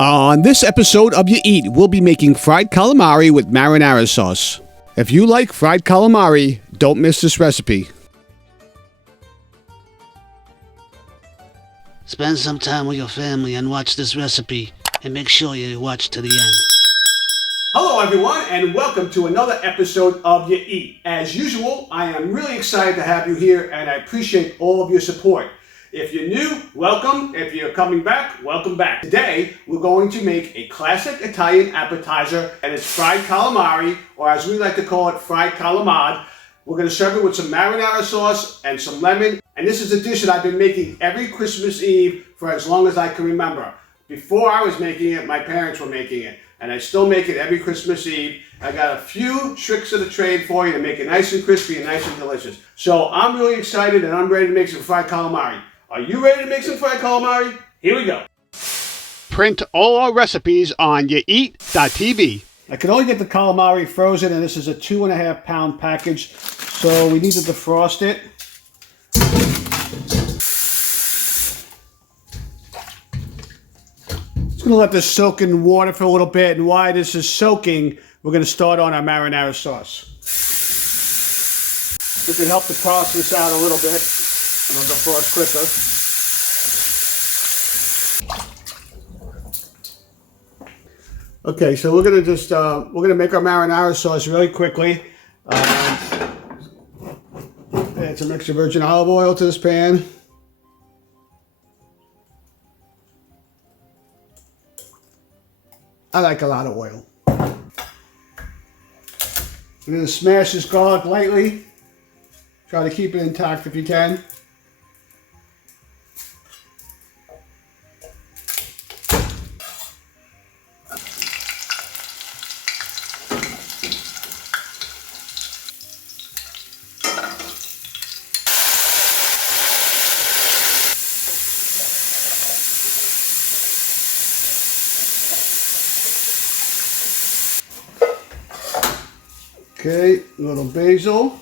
On this episode of YaEat, we'll be making fried calamari with marinara sauce. If you like fried calamari, don't miss this recipe. Spend some time with your family and watch this recipe, and make sure you watch to the end. Hello everyone, and welcome to another episode of YaEat. As usual, I am really excited to have you here, and I appreciate all of your support. If you're new, welcome. If you're coming back, welcome back. Today, we're going to make a classic Italian appetizer, and it's fried calamari, or as we like to call it, fried calamari. We're going to serve it with some marinara sauce and some lemon. And this is a dish that I've been making every Christmas Eve for as long as I can remember. Before I was making it, my parents were making it. And I still make it every Christmas Eve. I got a few tricks of the trade for you to make it nice and crispy and nice and delicious. So I'm really excited, and I'm ready to make some fried calamari. Are you ready to make some fried calamari? Here we go. Print all our recipes on YaEat.tv. I can only get the calamari frozen, and this is a 2.5 pound package, so we need to defrost it. Just gonna let this soak in water for a little bit, and while this is soaking, we're gonna start on our marinara sauce. We can help the process out a little bit. And it'll defrost quicker. Okay, so we're gonna just we're gonna make our marinara sauce really quickly. Add some extra virgin olive oil to this pan. I like a lot of oil. We're gonna smash this garlic lightly. Try to keep it intact if you can. Okay, a little basil.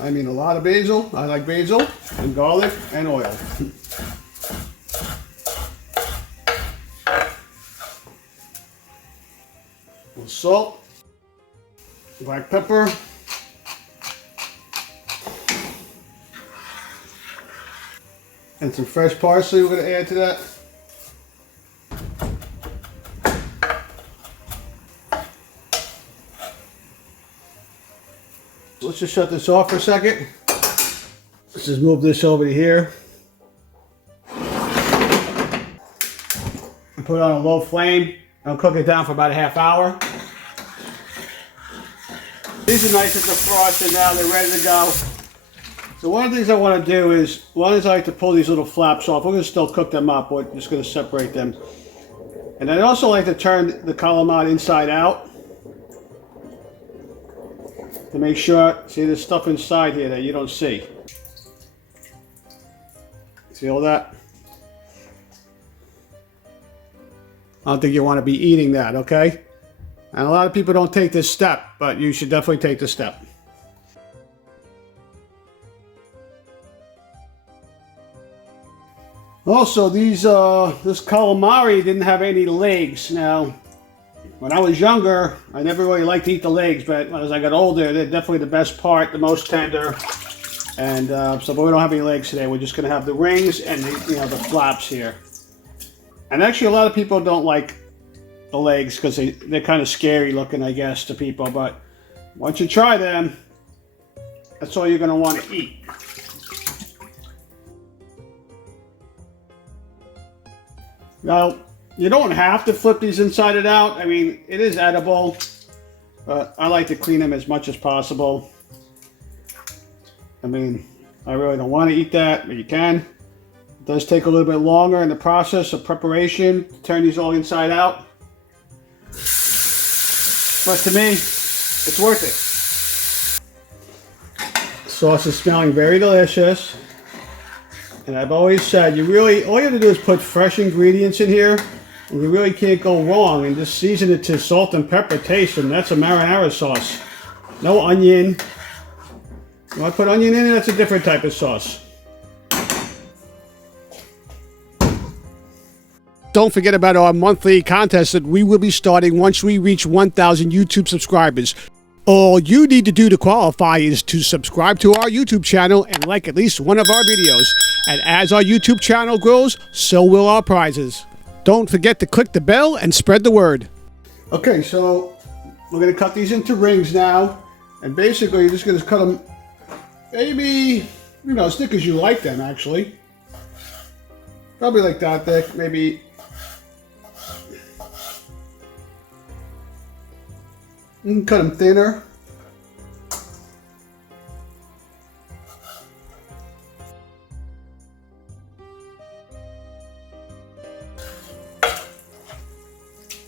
I mean a lot of basil. I like basil and garlic and oil. A little salt, black pepper, and some fresh parsley we're going to add to that. Let's just shut this off for a second. Let's just move this over to here. And put it on a low flame. I'll cook it down for about a half hour. These are nice and defrosted now, they're ready to go. So one of the things I want to do is, one is I like to pull these little flaps off. We're going to still cook them up, we're just going to separate them. And I'd also like to turn the calamari inside out. To make sure, see there's stuff inside here that you don't see. See all that? I don't think you want to be eating that, okay? And a lot of people don't take this step, but you should definitely take this step. Also, this calamari didn't have any legs. Now, when I was younger, I never really liked to eat the legs, but as I got older, they're definitely the best part, the most tender. And but we don't have any legs today. We're just going to have the rings and the flaps here. And actually, a lot of people don't like the legs because they're kind of scary looking, I guess, to people. But once you try them, that's all you're going to want to eat. Now, you don't have to flip these inside and out. I mean, it is edible, but I like to clean them as much as possible. I mean, I really don't want to eat that, but you can. It does take a little bit longer in the process of preparation to turn these all inside out. But to me, it's worth it. The sauce is smelling very delicious. And I've always said, all you have to do is put fresh ingredients in here, and you really can't go wrong. And just season it to salt and pepper taste, and that's a marinara sauce. No onion. You want to put onion in it? That's a different type of sauce. Don't forget about our monthly contest that we will be starting once we reach 1,000 YouTube subscribers. All you need to do to qualify is to subscribe to our YouTube channel and like at least one of our videos. And as our YouTube channel grows, so will our prizes. Don't forget to click the bell and spread the word. Okay, so we're going to cut these into rings now. And basically, you're just going to cut them maybe, as thick as you like them, actually. Probably like that thick, maybe. You can cut them thinner.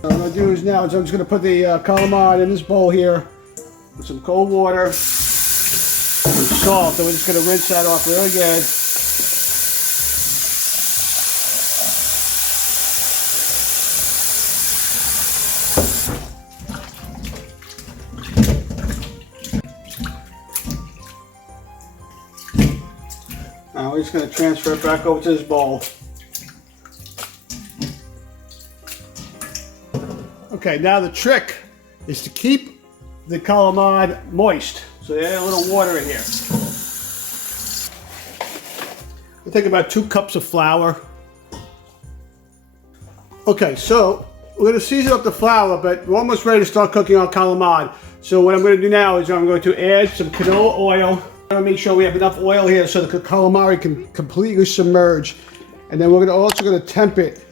What I'm going to do is now, I'm just going to put the calamari in this bowl here with some cold water, some salt, and we're just going to rinse that off really good. Now we're just going to transfer it back over to this bowl. Okay, now the trick is to keep the calamari moist. So they add a little water in here. I take about 2 cups of flour. Okay, so we're going to season up the flour, but we're almost ready to start cooking our calamari. So what I'm going to do now is I'm going to add some canola oil. I'm going to make sure we have enough oil here so the calamari can completely submerge. And then we're also going to temp it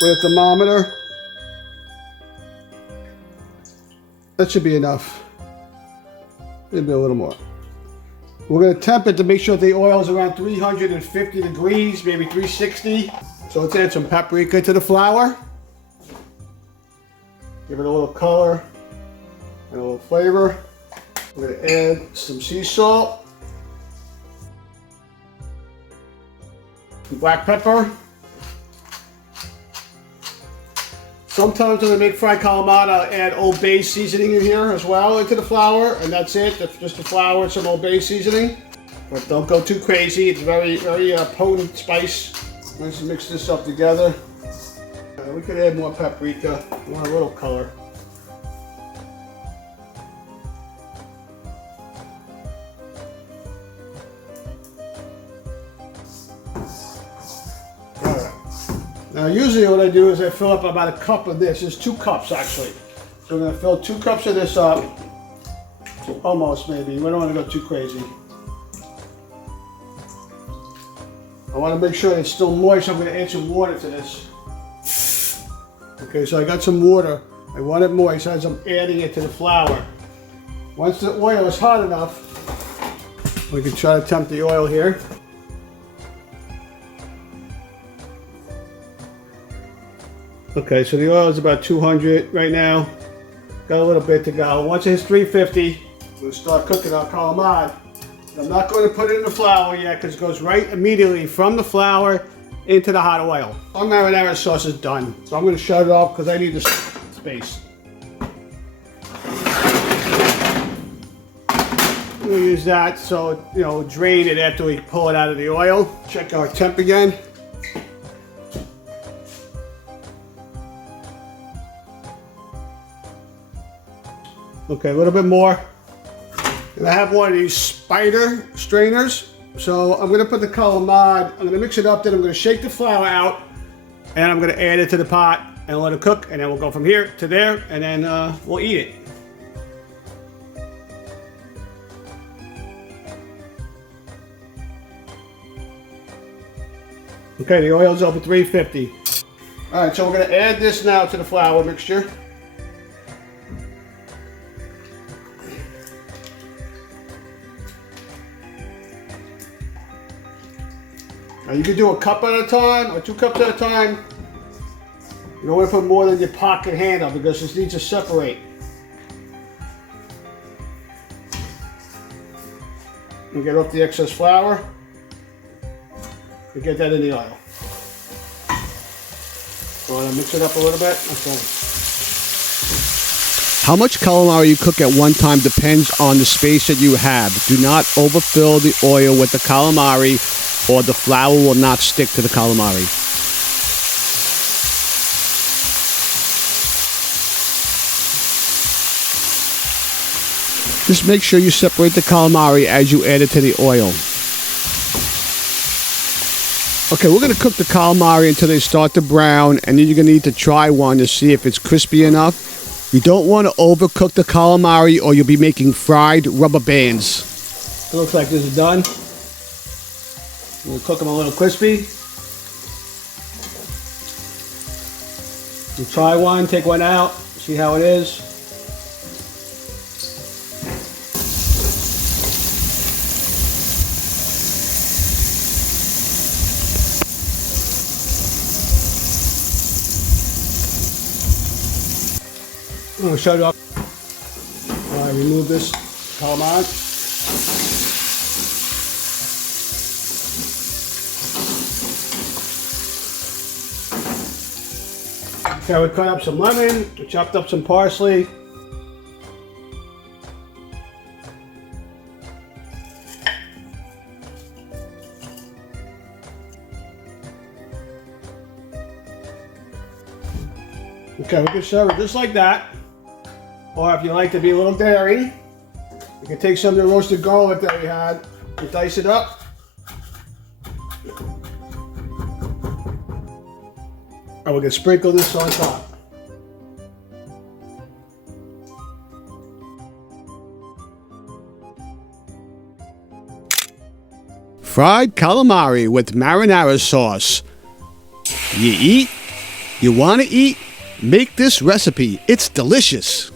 with a thermometer. That should be enough. Maybe a little more. We're going to temp it to make sure the oil is around 350 degrees, maybe 360. So let's add some paprika to the flour. Give it a little color and a little flavor. We're going to add some sea salt, some black pepper. Sometimes when I make fried calamari, I'll add Old Bay seasoning in here as well into the flour, and that's it. Just the flour and some Old Bay seasoning. But don't go too crazy. It's very, very potent spice. Let's mix this up together. We could add more paprika. We want a little color. Now usually what I do is I fill up about a cup of this. There's 2 cups actually. So I'm going to fill 2 cups of this up. Almost maybe. We don't want to go too crazy. I want to make sure it's still moist. I'm going to add some water to this. Okay, so I got some water. I want it moist as I'm adding it to the flour. Once the oil is hot enough, we can try to temp the oil here. Okay, so the oil is about 200 right now. Got a little bit to go. Once it hits 350, we'll start cooking our calamari. I'm not going to put it in the flour yet because it goes right immediately from the flour into the hot oil. Our marinara sauce is done, so I'm going to shut it off because I need the space. We'll use that so drain it after we pull it out of the oil. Check our temp again. Okay, a little bit more. And I have one of these spider strainers. So I'm going to put the calamari, I'm going to mix it up, then I'm going to shake the flour out, and I'm going to add it to the pot and let it cook, and then we'll go from here to there, and then we'll eat it. Okay, the oil's over 350. All right, so we're going to add this now to the flour mixture. Now you can do a cup at a time or 2 cups at a time. You don't want to put more than your pot can handle because this needs to separate. And get off the excess flour. And get that in the oil. So I'm gonna mix it up a little bit. Okay. How much calamari you cook at one time depends on the space that you have. Do not overfill the oil with the calamari or the flour will not stick to the calamari. Just make sure you separate the calamari as you add it to the oil. Okay, we're going to cook the calamari until they start to brown, and then you're going to need to try one to see if it's crispy enough. You don't want to overcook the calamari or you'll be making fried rubber bands. It looks like this is done. We'll cook them a little crispy. You try one, take one out, see how it is. I'm going to shut it up. All right, remove this calamari. Okay, we cut up some lemon, we chopped up some parsley. Okay, we can serve it just like that. Or if you like to be a little daring, you can take some of the roasted garlic that we had and dice it up. And we can sprinkle this on top. Fried calamari with marinara sauce. You eat? You want to eat? Make this recipe. It's delicious.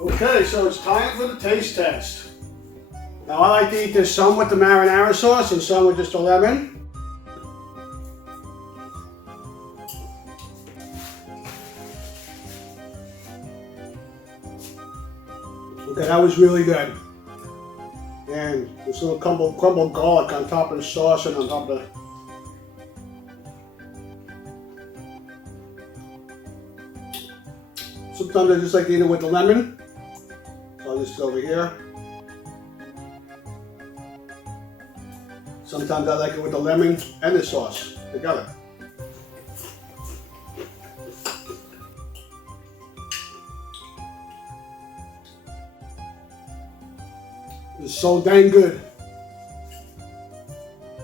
Okay, so it's time for the taste test. Now I like to eat this some with the marinara sauce and some with just the lemon. Okay, that was really good. And this little crumbled garlic on top of the sauce and on top of the... Sometimes I just like to eat it with the lemon. So I'll just go over here. Sometimes I like it with the lemon and the sauce together. It's so dang good.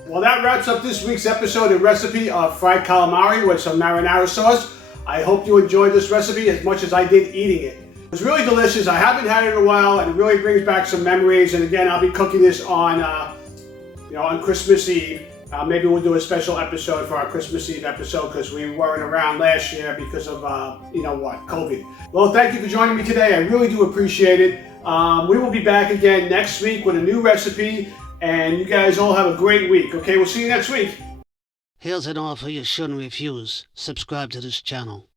Well, that wraps up this week's episode and recipe of fried calamari with some marinara sauce. I hope you enjoyed this recipe as much as I did eating it. It was really delicious. I haven't had it in a while, and it really brings back some memories. And again, I'll be cooking this on, on Christmas Eve. Maybe we'll do a special episode for our Christmas Eve episode because we weren't around last year because of, COVID. Well, thank you for joining me today. I really do appreciate it. We will be back again next week with a new recipe, and you guys all have a great week. Okay, we'll see you next week. Here's an offer you shouldn't refuse. Subscribe to this channel.